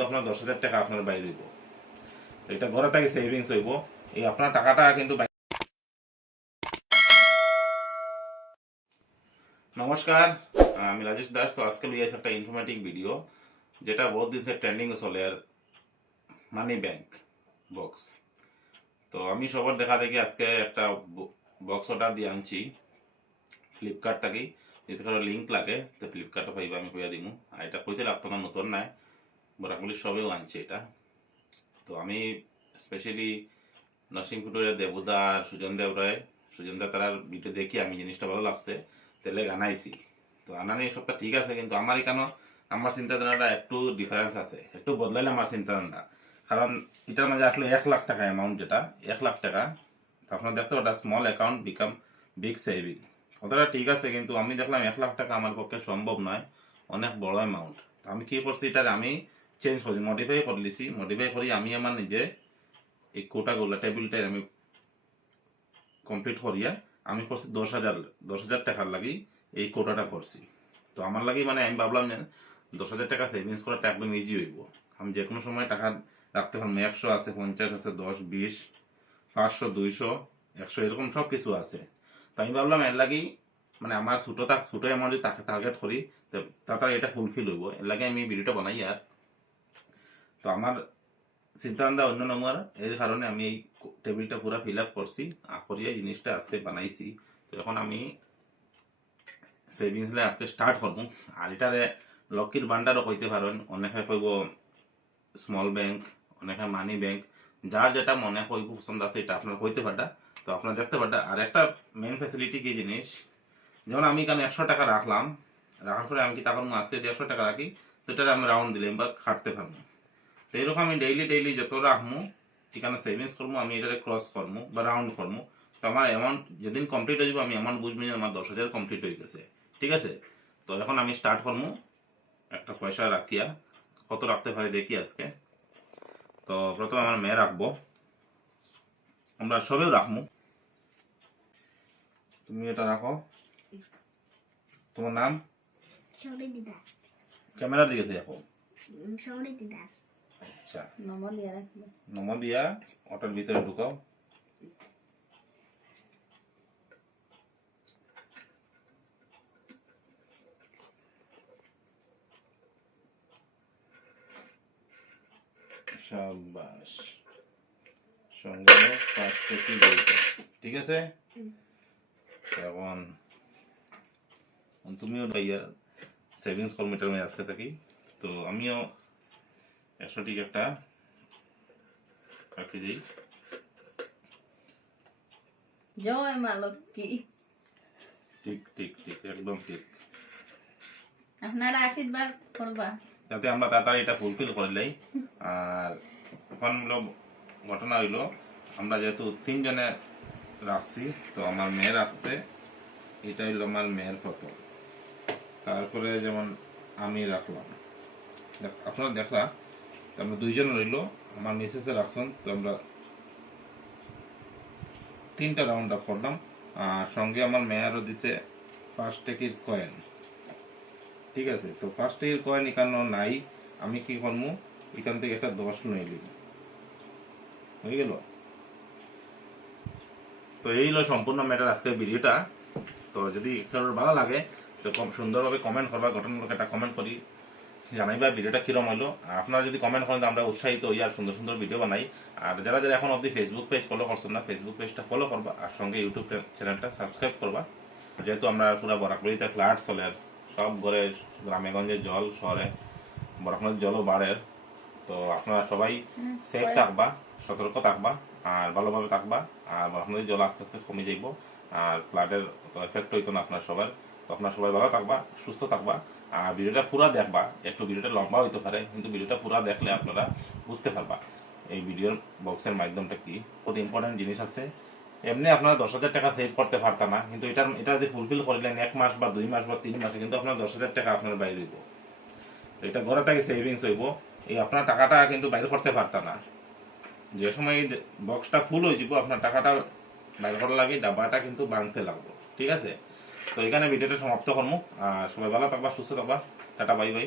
কিন্তু আপনার দশ হাজার টাকা আপনার বাইরে তো এটা ঘরে থেকে সেভিংস হইব। এই আপনার টাকাটা কিন্তু নমস্কার, আমি রাজেশ দাস। তো আজকে লইয়া একটা ইনফরমেটিভ ভিডিও যেটা বহুত দিন ট্রেন্ডিং চলে আর মানি ব্যাংক বক্স তো আমি সবার দেখা দেখি আজকে একটা বক্স অর্ডার দিয়ে আনছি। ফ্লিপকার্ট থাকি। যদি কারও লিঙ্ক লাগে, তো ফ্লিপকার্টে পাইবা, আমি কইয়া দিমু। আর এটা কইতে লাগতো না, নতুন নাই। বরাকগুলি সবেও আনছে এটা। তো আমি স্পেশালি নরসিংপুরের দেবদা আর সুজন দেব রায়, সুজন দেব তার ভিডিও দেখি আমি জিনিসটা ভালো লাগছে তেলে আনাইছি। তো আনানি সবটা ঠিক আছে, কিন্তু আমার এখানে আমার চিন্তাধারাটা একটু ডিফারেন্স আছে, একটু বদলাইলে আমার চিন্তাধারা। কারণ এটার মাঝে আসলে এক লাখ টাকা অ্যামাউন্ট যেটা, এক লাখ টাকা, তো আপনার দেখতে ওটা small account become big saving কথাটা ঠিক আছে, কিন্তু আমি দেখলাম এক লাখ টাকা আমার পক্ষে সম্ভব নয়, অনেক বড় অ্যামাউন্ট আমি কি করছি এটা আমি চেঞ্জ করছি মডিফাই করে দিছি মডিফাই করি আমি আমার নিজে এই কোটাগুলো টেবিলটা আমি কমপ্লিট করিয়া আমি করছি দশ হাজার দশ হাজার টাকার লাগি এই কোটাটা করছি তো আমার লাগি মানে আমি ভাবলাম যে দশ হাজার টাকা সেভিংস করাটা একদম ইজি হইব আমি যে কোনো সময় টাকা রাখতে পারব একশো আছে, পঞ্চাশ আছে, দশ, বিশ, পাঁচশো, দুইশো, একশো, এরকম সব কিছু আছে। তো আমি ভাবলাম এর লাগি মানে আমার ছোটো ছোটো অ্যামাউন্ট তাকে টার্গেট করি তাড়াতাড়ি এটা ফুলফিল হইব এর লাগে আমি ভিডিওটা বানাই আর তো আমার চিন্তাধারা অন্য নম্বর, এর কারণে আমি এই টেবিলটা পুরো ফিল আপ করছি। করিয়া জিনিসটা আজকে বানাইছি। তো এখন আমি সেভিংস আজকে স্টার্ট করব। আর এটারে লক্ষ্মীর ভান্ডারও কইতে পারেন। অনেকে কইব স্মল ব্যাংক অনেকে মানি ব্যাংক যার যেটা মনে কইব পছন্দ আছে এটা আপনার কইতে পারটা। তো আপনার দেখতে পারটা। আর একটা মেন ফ্যাসিলিটি কি জিনিস? যেমন আমি এখানে একশো টাকা রাখলাম, রাখার পরে আমি কি তখন আজকে যে একশো টাকা রাখি এটা আমি রাউন্ড দিলাম বা খাটতে পারব। তো এরকম আমি ডেইলি ডেইলি যত রাখব এখানে সেভিংস করব আমি এটারে ক্রস করব বা রাউন্ড করব তো আমার অ্যামাউন্ট যেদিন কমপ্লিট হয়ে যাব আমি অ্যামাউন্ট বুঝব যে আমার দশ হাজার কমপ্লিট হয়ে গেছে। ঠিক আছে? তো এখন আমি স্টার্ট করব একটা পয়সা রাখিয়া কত রাখতে পারি দেখি আজকে। তো প্রথম আমার মেয়ে রাখব। আমরা সবেও রাখব তুমি এটা রাখো। তোমার নাম? ক্যামেরার দিকে দেখো। দাস আচ্ছা। নম্বর দিয়ে রাখবে। নমো দিয়া ওটার ভিতরে ঢুকাও। সাবাস সঙ্গে পাঁচ কেজি বইটা ঠিক আছে? এখন তুমিও ইয়া সেভিংস কর্মীটার আমি আজকে থাকি। তো আমিও টিক একটা দিই। জয় মা লক্ষ্মী। ঠিক ঠিক ঠিক একদম ঠিক। আপনারা আশীর্বাদ করবা। যাতে আমরা তাড়াতাড়ি এটা ফুলফিল করলেই আর এখন ঘটনা হইল আমরা যেহেতু তিনজনে রাখছি তো আমার মেয়ে রাখছে এটা হইল আমার মেয়ের ফটো। তারপরে যেমন আমি রাখলাম। আপনারা দেখলা তো আমরা দুইজন রইল, আমার মিসেসে রাখছেন তো আমরা তিনটা রাউন্ড আপ করলাম। আর সঙ্গে আমার মেয়েরও দিছে ফার্স্ট টেকির কয়েন ঠিক আছে? তো ফার্স্ট এর কয়েন এখানে নাই, আমি কি করব? এখান থেকে একটা দশ নইলি হয়ে গেল? তো এই হলো সম্পূর্ণ ম্যাটার আজকের ভিডিওটা। তো যদি কারোর ভালো লাগে, তো খুব সুন্দরভাবে কমেন্ট করবা, গঠনমূলক একটা কমেন্ট করি। জানাইবা ভিডিওটা কিরম হলো আপনারা যদি কমেন্ট করেন আমরা উৎসাহিত হই আর সুন্দর সুন্দর ভিডিও বানাই। আর যারা যারা এখন অবধি ফেসবুক পেজ ফলো করছেন না ফেসবুক পেজটা ফলো করবা আর সঙ্গে ইউটিউব চ্যানেলটা সাবস্ক্রাইব করবা। যেহেতু আমরা পুরো বরাকবলিতে ফ্ল্যাট চলে সব ঘরে গ্রামে গঞ্জে জল শহরে বরফনের জলও বাড়ে। তো আপনারা সবাই সেফ থাকবা সতর্ক থাকবা আর ভালোভাবে থাকবা। আর বরফনের জল আস্তে আস্তে কমে যাইব। আর ফ্লাডের এফেক্ট হইতো না আপনার সবার। তো আপনার সবাই ভালো থাকবা সুস্থ থাকবা। আর ভিডিওটা পুরা দেখবা। একটু ভিডিওটা লম্বা হইতে পারে, কিন্তু ভিডিওটা পুরা দেখলে আপনারা বুঝতে পারবা এই ভিডিওর বক্সের মাধ্যমটা কি। বহুত ইম্পর্টেন্ট জিনিস আছে। এমনি আপনারা দশ হাজার টাকা সেভ করতে পারতাম না, কিন্তু এটা এটা যদি ফুলফিল করলেন এক মাস বা দুই মাস বা তিন মাসে কিন্তু আপনার দশ হাজার টাকা আপনার বাইরে হইব। তো এটা ঘরে থেকে সেভিংস হইব। এই আপনার টাকাটা কিন্তু বাইরে করতে পারতাম না। যে সময় বক্সটা ফুল হয়ে যাব আপনার টাকাটা বাইর করার লাগে, ডাব্বাটা কিন্তু বাঁধতে লাগবে। ঠিক আছে? তো এখানে ভিডিওটা সমাপ্ত করব আর সবাই ভালো থাকবা সুস্থ থাকবা। Tata bye bye.